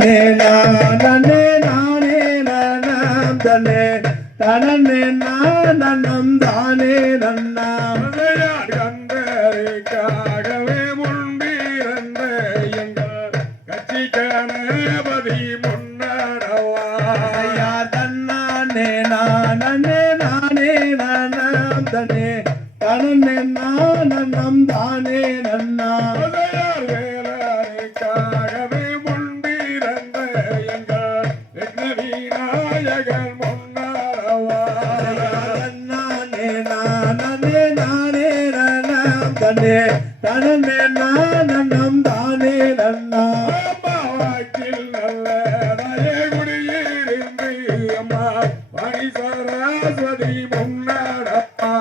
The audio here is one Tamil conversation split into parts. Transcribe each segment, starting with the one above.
நானே நானே நனம் தனே தனனே நானம் தானே நன்னாம் கந்தருக்காகவே முன்பிருந்த எங்கள் கட்சிக்கானபதி முன்னடவா. தன்னானே நானே நானே நனம் தனே. தனனே நானம் தானே நன்னாம் தன்னே தனே தனனே நானம் தானே நன்னா. அம்மாவாக்கில் நல்ல குடியிருந்து அம்மா பணி சரஸ்வதி முன்னாடப்பா.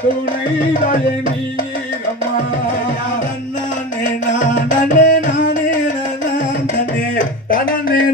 துணை தயனீரம்மா தன்னானே நானே நானே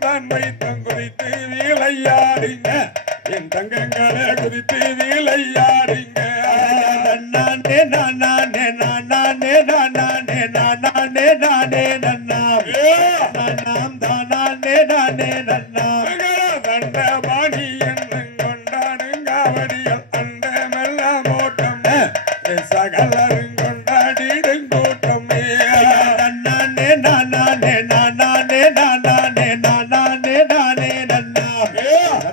தான் வைத்தம் குறித்து வீலையாடுங்க என் தங்கங்களை குறித்து வீலையாடுங்க நானே நானே நானே நானே நானே நானே நன்னாம். நன்னாம் தானே நானே நன்னாம். தண்ட பாணி என்னும் கொண்டாடுங்காவடிகள் அண்டமெல்லாம் நானே நானே நானே நன்னாம்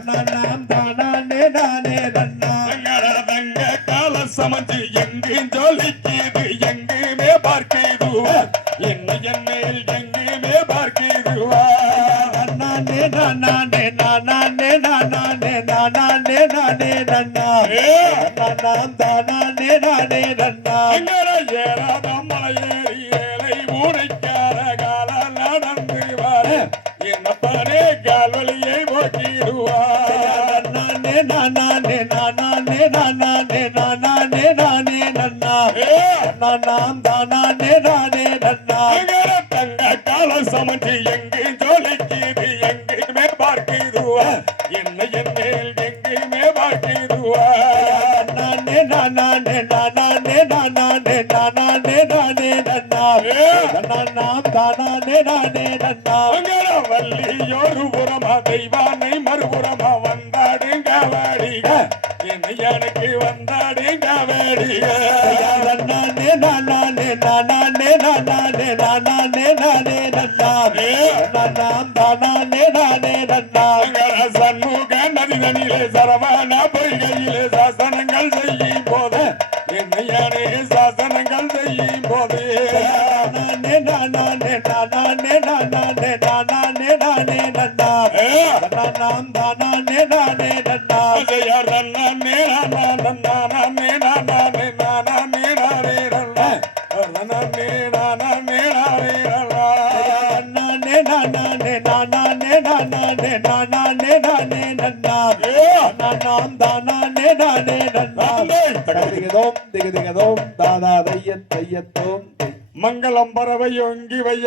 நன்னாம் தானே நானே தங்கட தங்க கால சமைச்சு எங்கு ஜொலிக்குது எங்குமே பார்க்குதுவா என்ன என்னையில் எங்குமே பார்க்குதுவா நானே நானே நானே நானே நானே நானே நன்னாம் நன்னாம் தானே நானே நன்னாம் தங்கட ஏறாதம் மலையேறி என்னப்பனே கால்வழியை போக்கிடுவா நானே நானே நானே நானே நானே நானே நன்னாம் நன்னாம் தானே நானே தங்கட தங்க கால சமைச்சு எங்கு ஜொலிக்குது எங்குமே பார்க்குதுவா என்ன என்னேல் நானே அங்கட வள்ளியோரு புறமா தெய்வானை மறுபுறமா வந்தாடுங்க வாடிக. என்ன எனக்கு வந்தாடுங்க வாடிக. நானே நானே நானே நானே நானே நானே நன்னாம் தானே நானே நன்னாம் அங்கட சண்முக நதிதனிலே சரவண பொய்கையிலே சாசனங்கள் செய்யும் போது நானே நானே நானே நன்னா நாம் மங்களம் பறவை ஒங்கி வைய